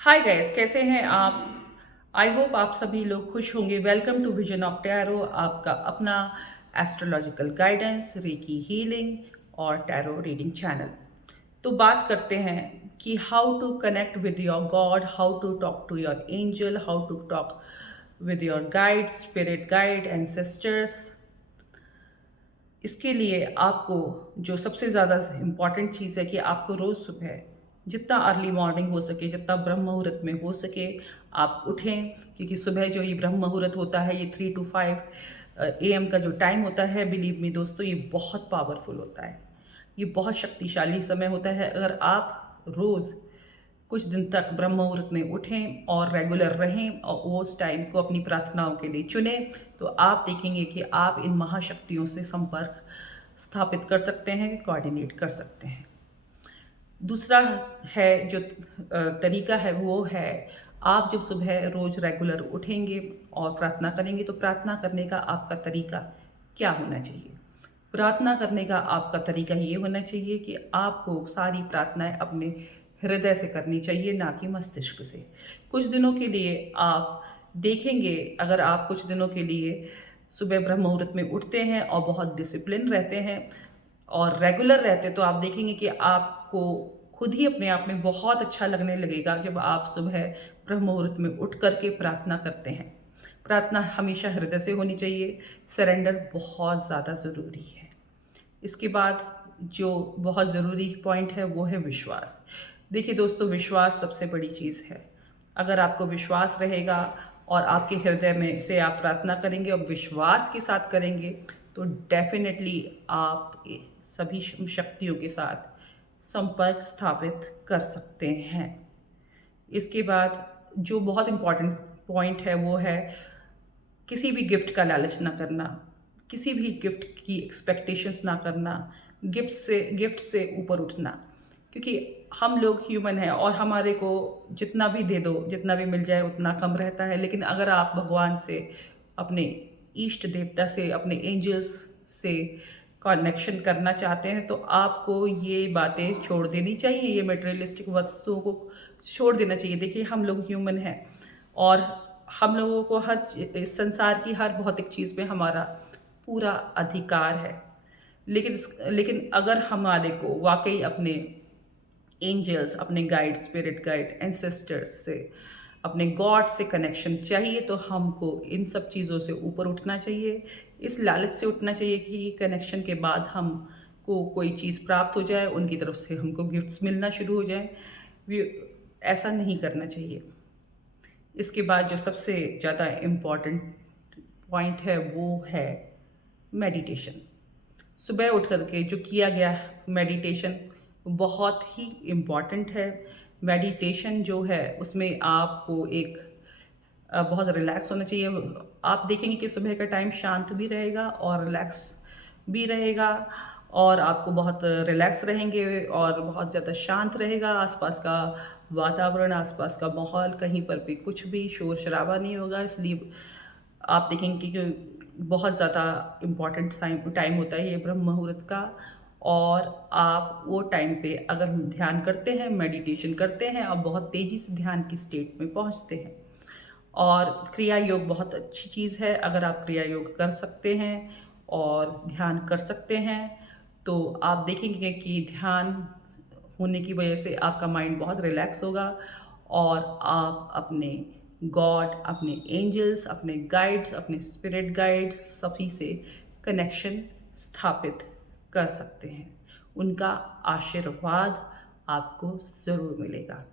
Hi guys, कैसे हैं आप? आई होप आप सभी लोग खुश होंगे। Welcome to vision of tarot, आपका अपना एस्ट्रोलॉजिकल गाइडेंस, रेकी हीलिंग और टैरो रीडिंग चैनल। तो बात करते हैं कि how to connect with your god, how to talk to your angel, how to talk with your guide, spirit guide, ancestors. इसके लिए आपको जो सबसे ज़्यादा इम्पॉर्टेंट चीज़ है कि आपको रोज़ सुबह जितना अर्ली मॉर्निंग हो सके, जितना ब्रह्म मुहूर्त में हो सके, आप उठें। क्योंकि सुबह जो ये ब्रह्म मुहूर्त होता है, ये 3 to 5 AM का जो टाइम होता है, बिलीव मी दोस्तों, ये बहुत पावरफुल होता है। ये बहुत शक्तिशाली समय होता है। अगर आप रोज़ कुछ दिन तक ब्रह्म मुहूर्त में उठें और रेगुलर रहें और वो उस टाइम को अपनी प्रार्थनाओं के लिए चुनें, तो आप देखेंगे कि आप इन महाशक्तियों से संपर्क स्थापित कर सकते हैं, कोऑर्डिनेट कर सकते हैं। दूसरा है जो तरीका है, वो है आप जब सुबह रोज़ रेगुलर उठेंगे और प्रार्थना करेंगे, तो प्रार्थना करने का आपका तरीका क्या होना चाहिए? प्रार्थना करने का आपका तरीका ये होना चाहिए कि आपको सारी प्रार्थनाएँ अपने हृदय से करनी चाहिए, ना कि मस्तिष्क से। कुछ दिनों के लिए आप देखेंगे, अगर आप कुछ दिनों के लिए सुबह ब्रह्म मुहूर्त में उठते हैं और बहुत डिसिप्लिन रहते हैं और रेगुलर रहते, तो आप देखेंगे कि आपको खुद ही अपने आप में बहुत अच्छा लगने लगेगा जब आप सुबह ब्रह्म मुहूर्त में उठ करके प्रार्थना करते हैं। प्रार्थना हमेशा हृदय से होनी चाहिए। सरेंडर बहुत ज़्यादा ज़रूरी है। इसके बाद जो बहुत ज़रूरी पॉइंट है, वो है विश्वास। देखिए दोस्तों, विश्वास सबसे बड़ी चीज़ है। अगर आपको विश्वास रहेगा और आपके हृदय में से आप प्रार्थना करेंगे और विश्वास के साथ करेंगे, तो डेफ़िनेटली आप सभी शक्तियों के साथ संपर्क स्थापित कर सकते हैं। इसके बाद जो बहुत इम्पोर्टेंट पॉइंट है, वो है किसी भी गिफ्ट का लालच ना करना, किसी भी गिफ्ट की एक्सपेक्टेशंस ना करना, गिफ्ट से ऊपर उठना। क्योंकि हम लोग ह्यूमन हैं और हमारे को जितना भी दे दो, जितना भी मिल जाए उतना कम रहता है। लेकिन अगर आप भगवान से, अपने इष्ट देवता से, अपने एंजल्स से कनेक्शन करना चाहते हैं, तो आपको ये बातें छोड़ देनी चाहिए, ये मटेरियलिस्टिक वस्तुओं को छोड़ देना चाहिए। देखिए, हम लोग ह्यूमन हैं और हम लोगों को इस संसार की हर भौतिक चीज़ पे हमारा पूरा अधिकार है। लेकिन अगर हमारे को वाक़ई अपने एंजल्स, अपने गाइड, स्पिरिट गाइड, एंसेस्टर्स से, अपने गॉड से कनेक्शन चाहिए, तो हमको इन सब चीज़ों से ऊपर उठना चाहिए। इस लालच से उठना चाहिए कि कनेक्शन के बाद हमको कोई चीज़ प्राप्त हो जाए, उनकी तरफ से हमको गिफ्ट्स मिलना शुरू हो जाएँ। वी ऐसा नहीं करना चाहिए। इसके बाद जो सबसे ज़्यादा इम्पॉर्टेंट पॉइंट है, वो है मेडिटेशन। सुबह उठ कर के जो किया गया मेडिटेशन बहुत ही इम्पॉर्टेंट है। मेडिटेशन जो है, उसमें आपको एक बहुत रिलैक्स होना चाहिए। आप देखेंगे कि सुबह का टाइम शांत भी रहेगा और रिलैक्स भी रहेगा और आपको बहुत रिलैक्स रहेंगे और बहुत ज़्यादा शांत रहेगा। आसपास का वातावरण, आसपास का माहौल, कहीं पर भी कुछ भी शोर शराबा नहीं होगा। इसलिए आप देखेंगे कि बहुत ज़्यादा इम्पॉर्टेंट टाइम होता है ये ब्रह्म मुहूर्त का। और आप वो टाइम पे अगर ध्यान करते हैं, मेडिटेशन करते हैं, आप बहुत तेज़ी से ध्यान की स्टेट में पहुंचते हैं। और क्रिया योग बहुत अच्छी चीज़ है। अगर आप क्रिया योग कर सकते हैं और ध्यान कर सकते हैं, तो आप देखेंगे कि ध्यान होने की वजह से आपका माइंड बहुत रिलैक्स होगा और आप अपने गॉड, अपने एंजल्स, अपने गाइड्स, अपने स्पिरिट गाइड्स, सभी से कनेक्शन स्थापित कर सकते हैं। उनका आशीर्वाद आपको ज़रूर मिलेगा।